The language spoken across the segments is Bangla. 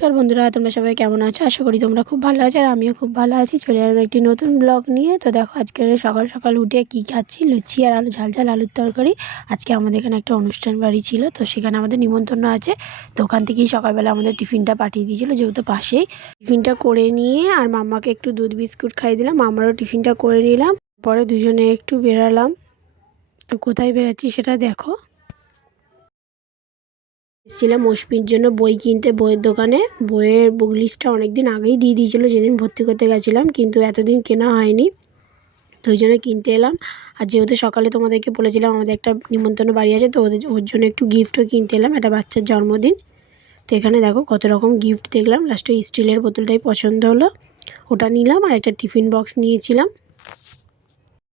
নমস্কার বন্ধুরা, তোমরা সবাই কেমন আছো? আশা করি তোমরা খুব ভালো আছো, আর আমিও খুব ভালো আছি। চলে এলাম একটি নতুন ব্লগ নিয়ে। তো দেখো, আজকে সকাল সকাল উঠে কি খাচ্ছি, লুচি আর ঝাল ঝাল আলুর তরকারি। আজকে আমাদের এখানে একটা অনুষ্ঠান বাড়ি ছিল, তো সেখানে আমাদের নিমন্ত্রণ আছে। তো ওখান থেকেই সকালবেলা আমাদের টিফিনটা পাঠিয়ে দিয়েছিলো, যেহেতু পাশেই। টিফিনটা করে নিয়ে আর মাম্মাকে একটু দুধ বিস্কুট খাইয়ে দিলাম, মাম্মারও টিফিনটা করে নিলাম। পরে দুজনে একটু বেরালাম। তো কোথায় বেরাচ্ছি সেটা দেখো। এসেছিলাম অশ্মির জন্য বই কিনতে বইয়ের দোকানে। বইয়ের বুক লিস্টটা অনেকদিন আগেই দিয়ে দিয়েছিলো, যেদিন ভর্তি করতে গেছিলাম, কিন্তু এতদিন কেনা হয়নি। তো ওই জন্য কিনতে এলাম। আর যেহেতু সকালে তোমাদেরকে বলেছিলাম আমাদের একটা নিমন্ত্রণ বাড়ি আছে, তো ওর জন্য একটু গিফটও কিনতে এলাম, একটা বাচ্চার জন্মদিন। তো এখানে দেখো কত রকম গিফট দেখলাম। লাস্টে স্টিলের বোতলটাই পছন্দ হলো, ওটা নিলাম। আর একটা টিফিন বক্স নিয়েছিলাম।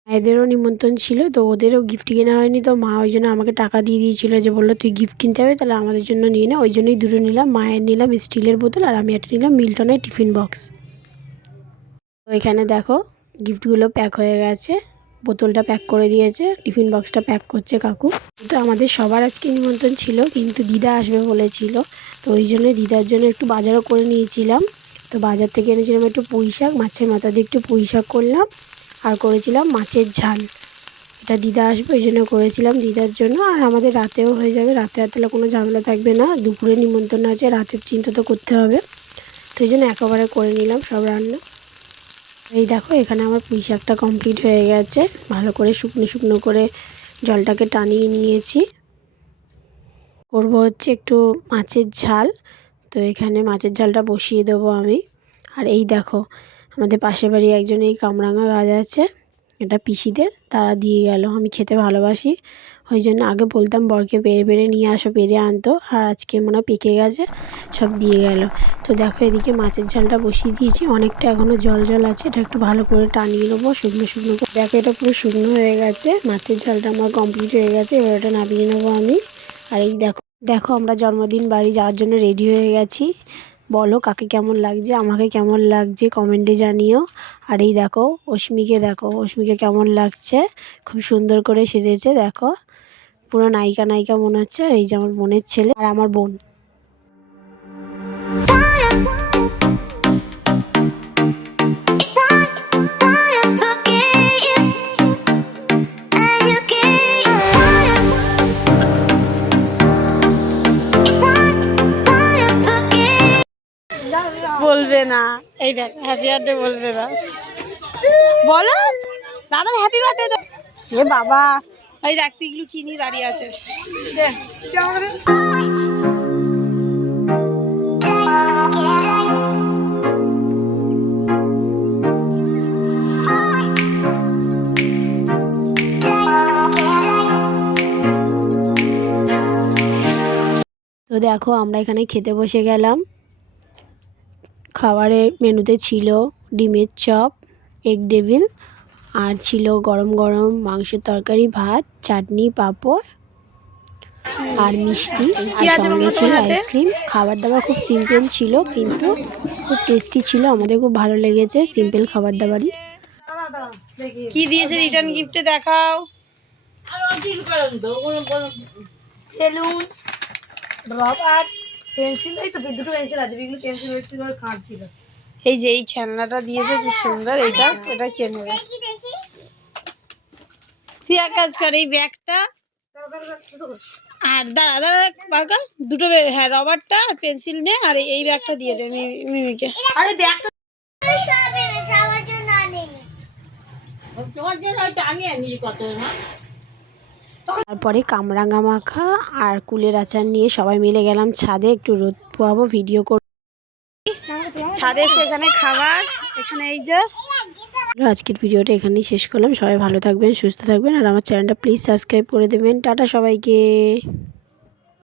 মায়েদেরও নিমন্ত্রণ ছিল, তো ওদেরও গিফট কেনা হয়নি। তো মা ওই জন্য আমাকে টাকা দিয়ে দিয়েছিলো, যে বললো তুই গিফট কিনতে হবে, তাহলে আমাদের জন্য নিয়ে না। ওই জন্যই দুটো নিলাম, মায়ের নিলাম স্টিলের বোতল, আর আমি একটা নিলাম মিল্টনের টিফিন বক্স। তো এখানে দেখো গিফটগুলো প্যাক হয়ে গেছে, বোতলটা প্যাক করে দিয়েছে, টিফিন বক্সটা প্যাক করছে কাকু। তো আমাদের সবার আজকে নিমন্ত্রণ ছিল, কিন্তু দিদা আসবে বলেছিল। তো ওই জন্য দিদার জন্য একটু বাজারও করে নিয়েছিলাম। তো বাজার থেকে এনেছিলাম একটু পুঁই শাক, মাছের মাথা দিয়ে একটু পুঁই শাক করলাম, আর করেছিলাম মাছের ঝাল। এটা দিদা আসবে ওই জন্য করেছিলাম দিদার জন্য। আর আমাদের রাতেও হয়ে যাবে, রাতে আর তাহলে কোনো ঝামেলা থাকবে না। দুপুরে নিমন্ত্রণ আছে, রাতের চিন্তা তো করতে হবে। তো এই জন্য একেবারে করে নিলাম সব রান্না। এই দেখো এখানে আমার পুঁই শাকটা কমপ্লিট হয়ে গেছে, ভালো করে শুকনো শুকনো করে জলটাকে টানিয়ে নিয়েছি। করব হচ্ছে একটু মাছের ঝাল। তো এখানে মাছের ঝালটা বসিয়ে দেবো আমি। আর এই দেখো আমাদের পাশের বাড়ি একজন এই কামরাঙা গাছ আছে, এটা পিসিদের, তারা দিয়ে গেল। আমি খেতে ভালোবাসি, ওই জন্য আগে বলতাম বরকে পেরে পেরে নিয়ে আসো, পেরে আনতো। আর আজকে মনে হয় পেকে গেছে, সব দিয়ে গেল। তো দেখো এদিকে মাছের ঝালটা বসিয়ে দিয়েছি, অনেকটা এখনও জল জল আছে, এটা একটু ভালো করে টানিয়ে নেবো শুকনো শুকনো করে। দেখো এটা পুরো শুকনো হয়ে গেছে, মাছের ঝালটা আমার কমপ্লিট হয়ে গেছে। এবার এটা নামিয়ে নেবো আমি। আর এই দেখো দেখো আমরা জন্মদিন বাড়ি যাওয়ার জন্য রেডি হয়ে গেছি। বলো কাকে কেমন লাগছে, আমাকে কেমন লাগছে কমেন্টে জানিও। আর এই দেখো অশ্মিকে কেমন লাগছে, খুব সুন্দর করে সেজেছে দেখো, পুরো নায়িকা নায়িকা মনে হচ্ছে। আর এই যে আমার বোনের ছেলে আর আমার বোন। বলবে না, এই দেখ হ্যাপি বার্থডে বলবে না, বলো দাদার হ্যাপি বার্থডে তো। এ বাবা, এই দেখ পিগলু কি নিয়ে দাঁড়িয়ে আছে, দেখ তো দেখো আমরা এখানে খেতে বসে গেলাম। খাবারের মেনুতে ছিল ডিমের চপ, এগ ডেভিল, আর ছিল গরম গরম মাংসের তরকারি, ভাত, চাটনি, পাঁপড় আর মিষ্টি, আর সঙ্গে ছিল আইসক্রিম। খাবার দাবার খুব সিম্পল ছিল, কিন্তু খুব টেস্টি ছিল, আমাদের খুব ভালো লেগেছে সিম্পল খাবার দাবারই। কি দিয়েছে রিটার্ন গিফটে দেখাও। বেলুন, রবার, পেন্সিল, এই তো দুটো পেন্সিল আছে, বিগুলো পেন্সিল পেন্সিল করে কাটছিল। এই যে এই খেলনাটা দিয়েছে কি সুন্দর, এটা এটা কে নেবে? তুই এক কাজ কর, এই ব্যাগটা আর দাঁড়া দাঁড়া বার কর, দুটো হ্যাঁ রবারটা আর পেন্সিল নে, আর এই ব্যাগটা দিয়ে দে মিমিকে। আরে ব্যাগটা আমার জন্য আনেনি, তোমার জন্য ওইটা আমি আনিয়ে কত না। তারপরে কামরাঙা মাখা আর কুলের আচার নিয়ে সবাই মিলে গেলাম ছাদে, একটু রোদ পোয়াবো, ভিডিও করব ছাদে। সেখানে খাবার, এখানে এই যে। আজকের ভিডিওটা এখানেই শেষ করলাম। সবাই ভালো থাকবেন, সুস্থ থাকবেন, আর আমার চ্যানেলটা প্লিজ সাবস্ক্রাইব করে দেবেন। টাটা সবাইকে।